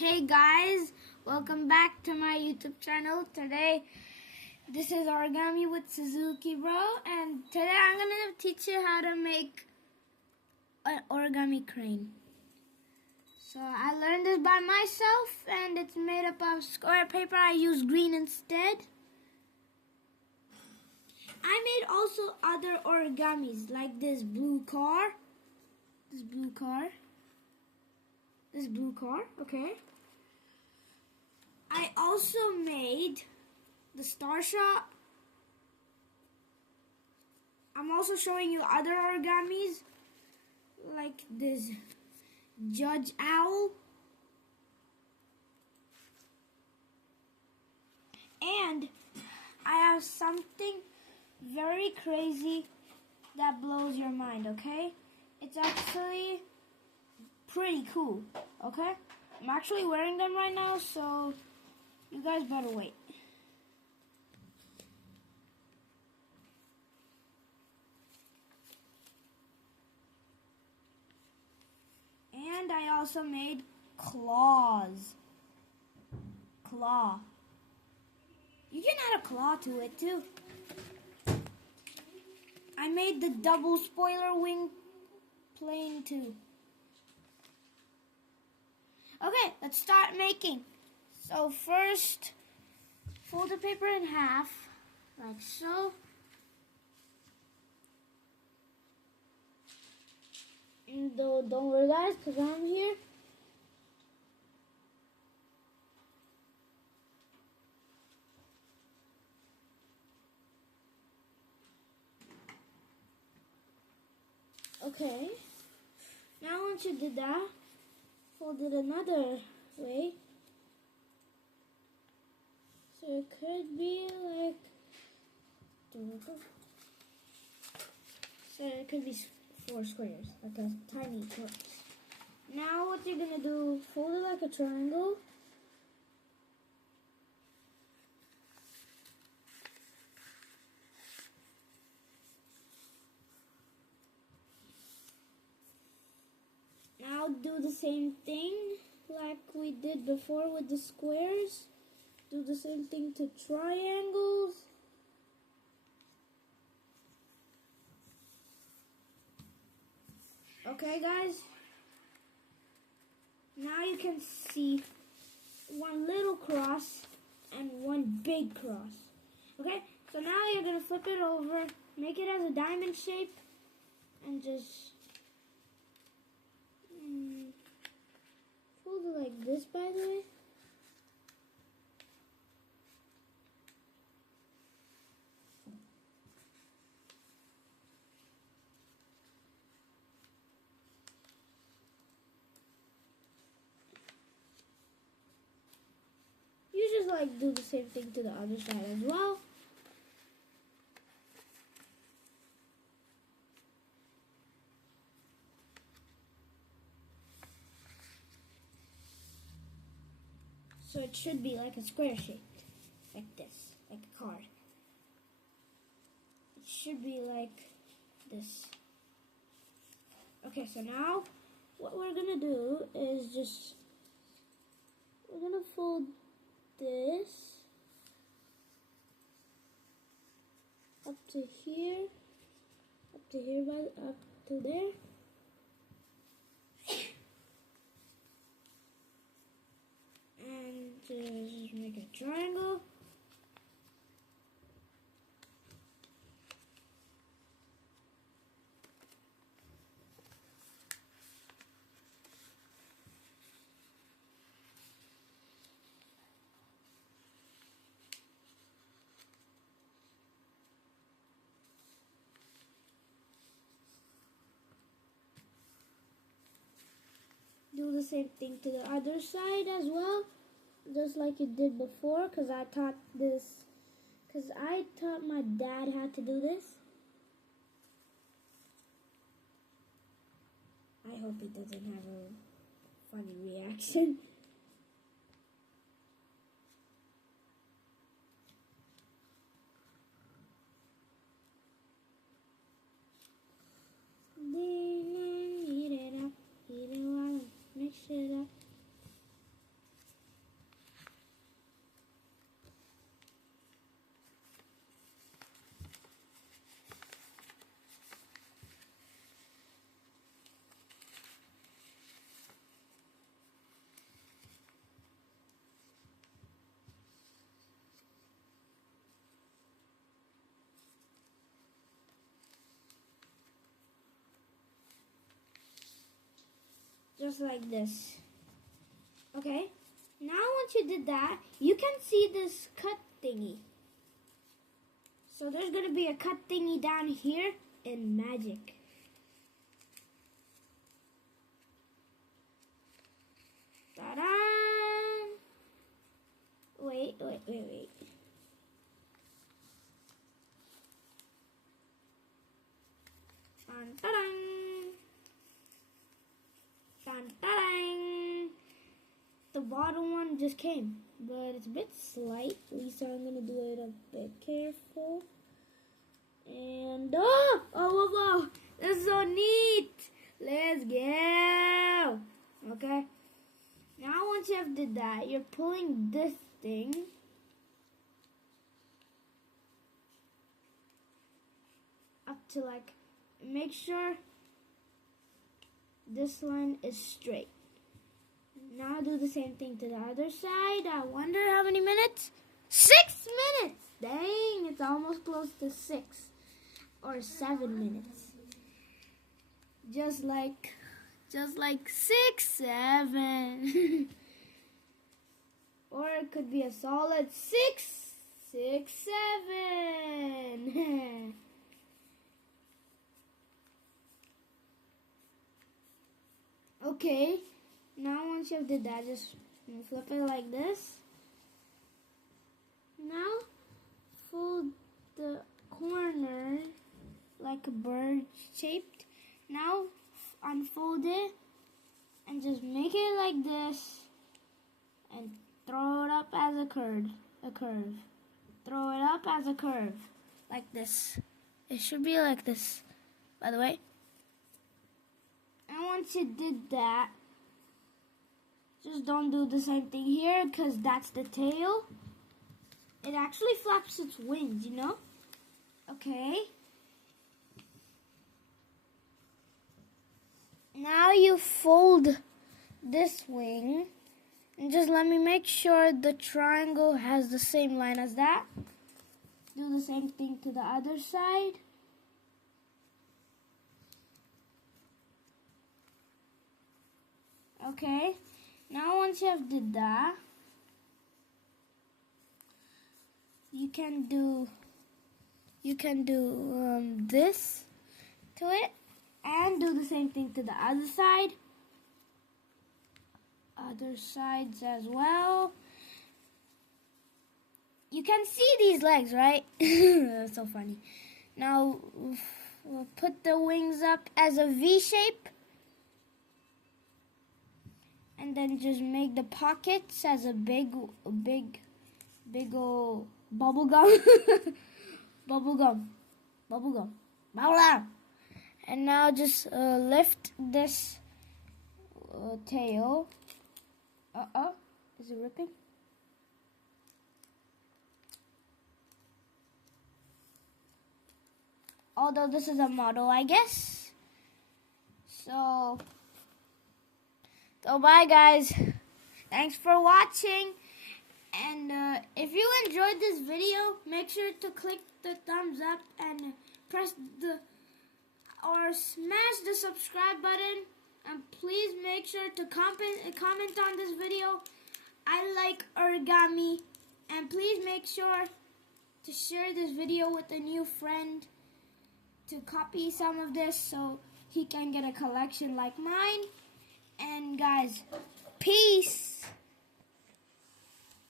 Hey guys, welcome back to my YouTube channel. Today, this is Origami with Suzukibro, and today I'm going to teach you how to make an origami crane. So I learned this by myself, and it's made up of square paper. I use green instead. I made also other origamis, like this blue car, okay. I also made the star shot. I'm also showing you other origamis, like this judge owl. And I have something very crazy that blows your mind, okay? It's actually pretty cool, okay? I'm actually wearing them right now, so you guys better wait. And I also made claws. Claw. You can add a claw to it too. I made the double spoiler wing plane too. Okay, let's start making. So first, fold the paper in half, like so. And don't worry guys, because I'm here. Okay, now once you did that, fold it another way. So it could be like, so it could be 4 squares, like a tiny torch. Now what you're gonna do, fold it like a triangle. Now do the same thing like we did before with the squares. Do the same thing to triangles. Okay guys, now you can see one little cross and one big cross. Okay, so now you're going to flip it over, make it as a diamond shape, and just fold it like this, by the way. You just like do the same thing to the other side as well. So it should be like a square shape, like this, like a card. It should be like this. Okay, so now what we're gonna do is we're gonna fold this up to here, up to there. And just make a triangle. Do the same thing to the other side as well, just like you did before, because I taught my dad how to do this. I hope he doesn't have a funny reaction. Eat it up, mix it up. just like this. Okay, now once you did that, you can see this cut thingy. So there's gonna be a cut thingy down here in magic. Ta-da! Wait. Dun-dun-dun. Dun-dun-dun. The bottom one just came, but it's a bit slightly, so I'm gonna do it a bit careful. And oh, this is so neat. Let's go. Okay. Now once you have did that, you're pulling this thing up to like, make sure this line is straight. Now do the same thing to the other side. I wonder how many minutes? 6 minutes! Dang, it's almost close to 6 or 7 minutes. Just like 6, 7. Or it could be a solid 6, 7. Okay, now once you have did that, just flip it like this. Now fold the corner like a bird shaped. Now unfold it and just make it like this and throw it up as a curve. Throw it up as a curve like this. It should be like this, by the way. And once you did that, just don't do the same thing here because that's the tail. It actually flaps its wings, you know? Okay. Now you fold this wing and just let me make sure the triangle has the same line as that. Do the same thing to the other side. Okay, now once you have did that, you can do this to it and do the same thing to the other side. Other sides as well. You can see these legs, right? That's so funny. Now we'll put the wings up as a V shape. And then just make the pockets as a big old bubble gum. bubble gum. And now just lift this tail. Is it ripping? Although this is a model, I guess. So bye guys. Thanks for watching. And if you enjoyed this video, make sure to click the thumbs up and smash the subscribe button. And please make sure to comment on this video. I like origami. And please make sure to share this video with a new friend to copy some of this so he can get a collection like mine. And guys, peace.